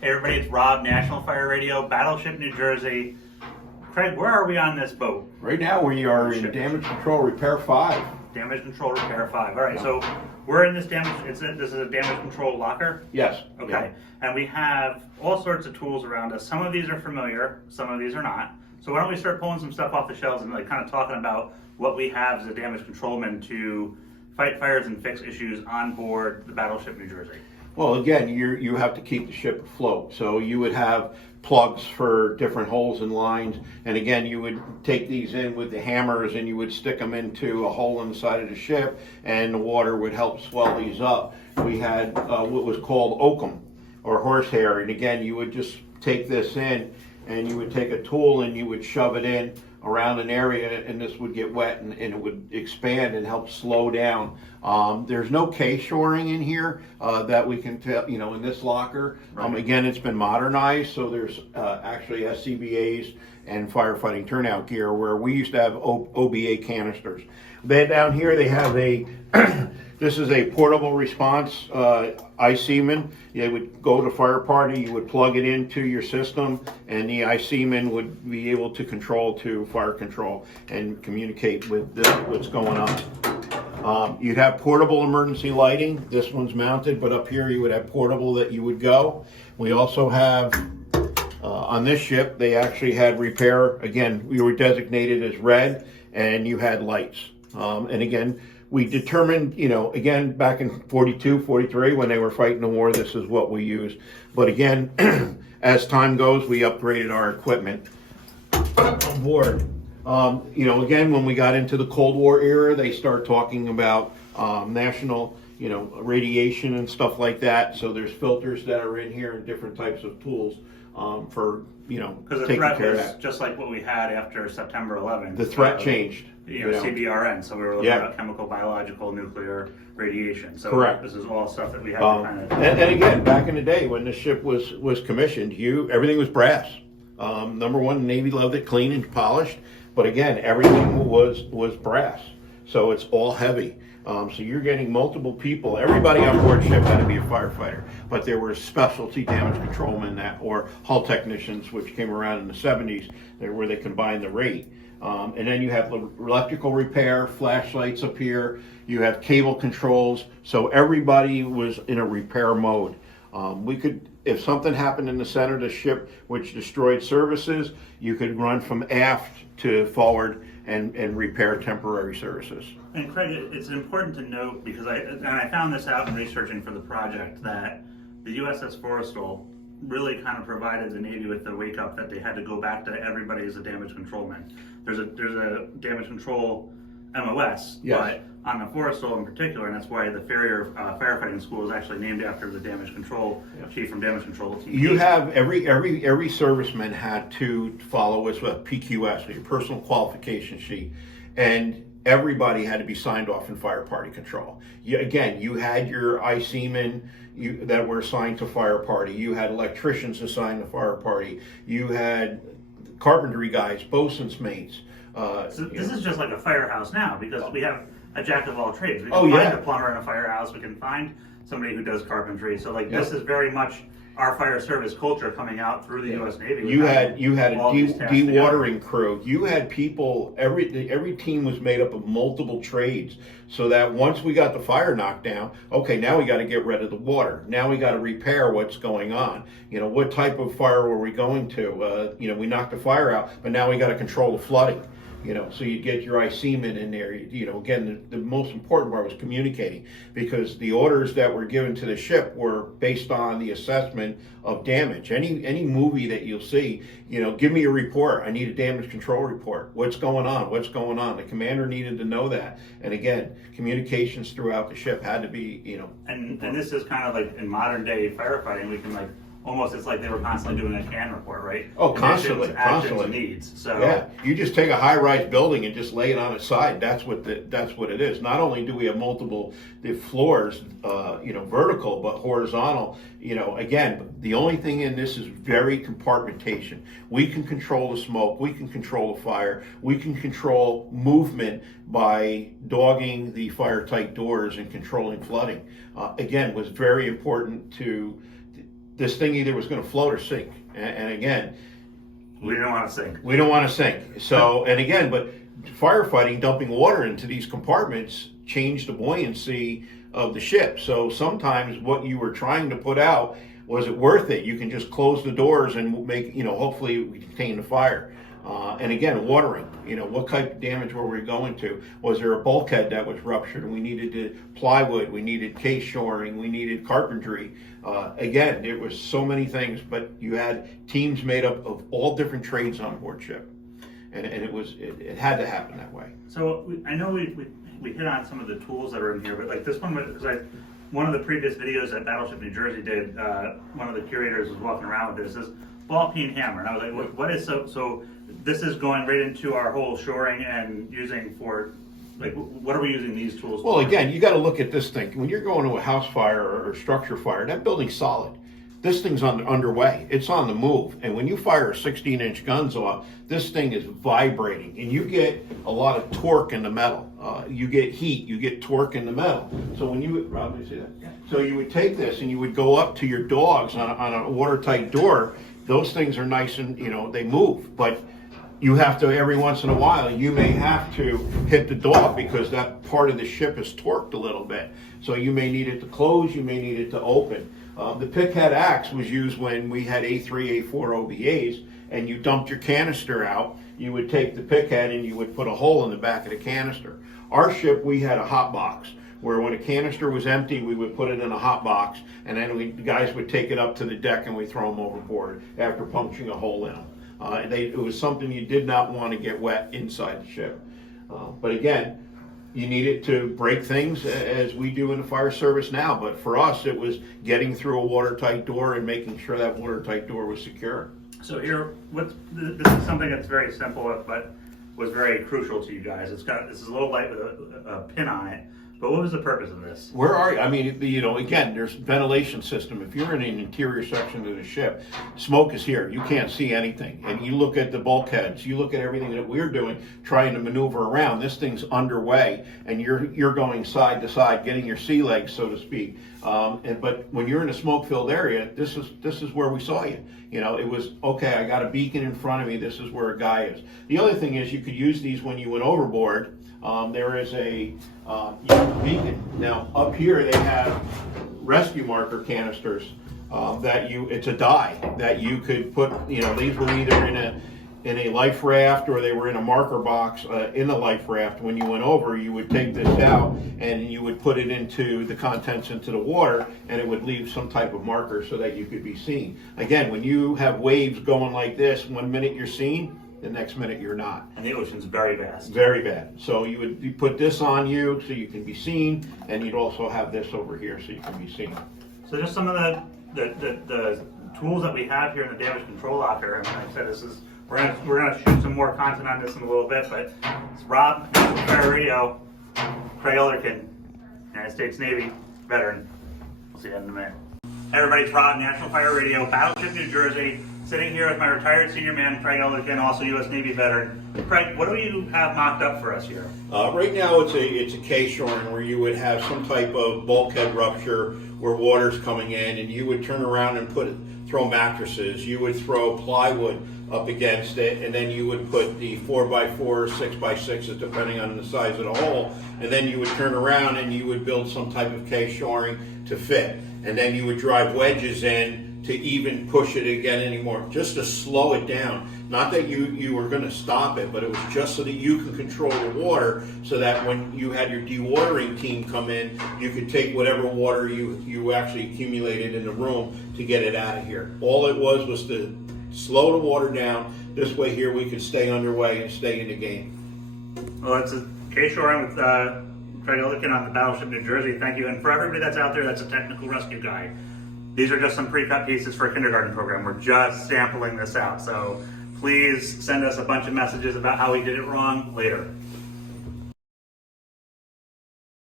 Hey everybody, it's Rob, National Fire Radio, Battleship, New Jersey. Craig, where are we on this boat? Right now we are in Damage Control Repair 5. Damage Control Repair 5. All right, so we're in this this is a damage control locker? Yes. Okay, Yeah. and we have all sorts of tools around us. Some of these are familiar, some of these are not. So why don't we start pulling some stuff off the shelves and like kind of talking about what we have as a damage controlman to fight fires and fix issues on board the Battleship, New Jersey. Well, again, you have to keep the ship afloat. So you would have plugs for different holes and lines. And again, you would take these in with the hammers and you would stick them into a hole in the side of the ship and the water would help swell these up. We had what was called oakum or horsehair. And again, you would just take this in and you would take a tool and you would shove it in around an area and this would get wet and it would expand and help slow down. There's no Kshorn in here that we can tell, in this locker. Right. Again, it's been modernized, so there's actually SCBAs and firefighting turnout gear where we used to have OBA canisters. Then down here they have a, this is a portable response iSeaman. You would go to fire party, you would plug it into your system, and the iSeaman would be able to control to fire control and communicate with what's going on. You'd have portable emergency lighting. This one's mounted, but up here you would have portable that you would go. We also have, on this ship, they actually had repair. Again, we were designated as red, and you had lights. And again, we determined, again, back in 42, 43, when they were fighting the war, this is what we used. But again, as time goes, we upgraded our equipment on board. Again, when we got into the Cold War era, they start talking about national, radiation and stuff like that. So there's filters that are in here and different types of tools for, Because the taking threat care of was that. just like what we had after September 11th. The threat changed. CBRN, so we were looking Yeah. at chemical, biological, nuclear, radiation. So Correct. This is all stuff that we have to kind of... And again, back in the day when the ship was commissioned, everything was brass. Number one, the Navy loved it clean and polished, but again, everything was brass. So it's all heavy. So you're getting multiple people. Everybody on board ship had to be a firefighter, but there were specialty damage controlmen or hull technicians, which came around in the 70s, where they combined the rate. And then you have electrical repair, flashlights up here. You have cable controls. So everybody was in a repair mode. We could, if something happened in the center of the ship which destroyed services, you could run from aft to forward and repair temporary services. And Craig, it's important to note, because I found this out in researching for the project, that the USS Forrestal really kind of provided the Navy with the wake up that they had to go back to everybody as a damage controlman. There's a damage control MOS, Yes. but on the Forrestal in particular, and that's why the Farrier firefighting school is actually named after the damage control chief from damage control. You have every serviceman had to follow what's a PQS, your personal qualification sheet, and everybody had to be signed off in fire party control. You had your iSeamen that were assigned to fire party. You had electricians assigned to fire party. You had carpentry guys, bosun's mates. So this is just like a firehouse now, because we have a jack of all trades. We can find a plumber in a firehouse. We can find somebody who does carpentry. So this is very much our fire service culture coming out through the U.S. Navy. You had a dewatering crew. You had people. Every team was made up of multiple trades. So that once we got the fire knocked down, okay, now we got to get rid of the water. Now we got to repair what's going on. What type of fire were we going to? We knocked the fire out, but now we got to control the flooding. So you get your iSeaman in there. Again, the most important part was communicating, because the orders that were given to the ship were based on the assessment of damage. Any movie that you'll see, give me a report. I need a damage control report. What's going on? What's going on? The commander needed to know that. And again, communications throughout the ship had to be, And this is kind of like in modern day firefighting, we can almost, it's like they were constantly doing a CAN report, right? Oh, constantly, Actions, needs. So yeah, you just take a high-rise building and just lay it on its side. That's what it is. Not only do we have multiple floors, vertical, but horizontal. Again, the only thing in this is very compartmentation. We can control the smoke. We can control the fire. We can control movement by dogging the fire-tight doors and controlling flooding. Again, was very important to this thing either was going to float or sink. And again, We didn't want to sink. we don't want to sink. So, and again, but firefighting, dumping water into these compartments changed the buoyancy of the ship. So sometimes what you were trying to put out, was it worth it? You can just close the doors and make, hopefully contain the fire. And again, watering, what type of damage were we going to? Was there a bulkhead that was ruptured and we needed to plywood, we needed Kshorn, we needed carpentry. Again, there was so many things, but you had teams made up of all different trades on board ship. And it had to happen that way. So I know we hit on some of the tools that are in here, but like this one, because one of the previous videos that Battleship New Jersey did, one of the curators was walking around with this ball peen hammer, and I was like, what is so this is going right into our whole shoring and using for, like, what are we using these tools for? Well, again, you got to look at this thing. When you're going to a house fire or structure fire, that building's solid. This thing's underway. It's on the move. And when you fire 16-inch guns off, this thing is vibrating. And you get a lot of torque in the metal. You get heat, you get torque in the metal. So when you, Rob, you see that? Yeah. So you would take this and you would go up to your dogs on a watertight door. Those things are nice and, they move. But you have to, every once in a while, you may have to hit the dog because that part of the ship is torqued a little bit. So you may need it to close, you may need it to open. The pickhead axe was used when we had A3, A4 OBAs, and you dumped your canister out. You would take the pickhead and you would put a hole in the back of the canister. Our ship, we had a hot box, where when a canister was empty, we would put it in a hot box, and then the guys would take it up to the deck and we throw them overboard after puncturing a hole in them. It was something you did not want to get wet inside the ship. But again, you needed to break things as we do in the fire service now. But for us, it was getting through a watertight door and making sure that watertight door was secure. So here, this is something that's very simple, but was very crucial to you guys. This is a little light with a pin on it. But what was the purpose of this? Where are you? I mean, again, there's ventilation system. If you're in an interior section of the ship, smoke is here. You can't see anything. And you look at the bulkheads, you look at everything that we're doing, trying to maneuver around. This thing's underway, and you're going side to side, getting your sea legs, so to speak. But when you're in a smoke-filled area, this is where we saw you. It was, okay, I got a beacon in front of me. This is where a guy is. The other thing is you could use these when you went overboard. There is a beacon. Now up here they have rescue marker canisters it's a die that you could put. These were either in a life raft or they were in a marker box in a life raft. When you went over, you would take this out and you would put it into the contents into the water, and it would leave some type of marker so that you could be seen. Again, when you have waves going like this, 1 minute you're seen, the next minute you're not. And the ocean's very vast. Very bad. So you put this on you so you can be seen, and you'd also have this over here so you can be seen. So just some of the tools that we have here in the damage control locker. And like I said, we're gonna shoot some more content on this in a little bit. But it's Rob, National Fire Radio, Craig Ellerkin, United States Navy veteran. We'll see you in a minute. Hey everybody, it's Rob, National Fire Radio, Battleship New Jersey. Sitting here with my retired senior man, Craig Ellerkin, also U.S. Navy veteran. Craig, what do you have mocked up for us here? Right now it's a Kshorn where you would have some type of bulkhead rupture where water's coming in, and you would turn around and throw mattresses. You would throw plywood up against it, and then you would put the 4x4 or 6x6s, depending on the size of the hole, and then you would turn around and you would build some type of Kshorn to fit, and then you would drive wedges in to even push it again anymore, just to slow it down. Not that you were going to stop it, but it was just so that you can control the water, so that when you had your dewatering team come in, you could take whatever water you actually accumulated in the room to get it out of here. All it was to slow the water down. This way here we could stay underway and stay in the game. Well, it's a Kshorn with Craig Ellerkin on the Battleship New Jersey. Thank you. And for everybody that's out there that's a technical rescue guy, these are just some pre-cut pieces for a kindergarten program. We're just sampling this out. So please send us a bunch of messages about how we did it wrong later.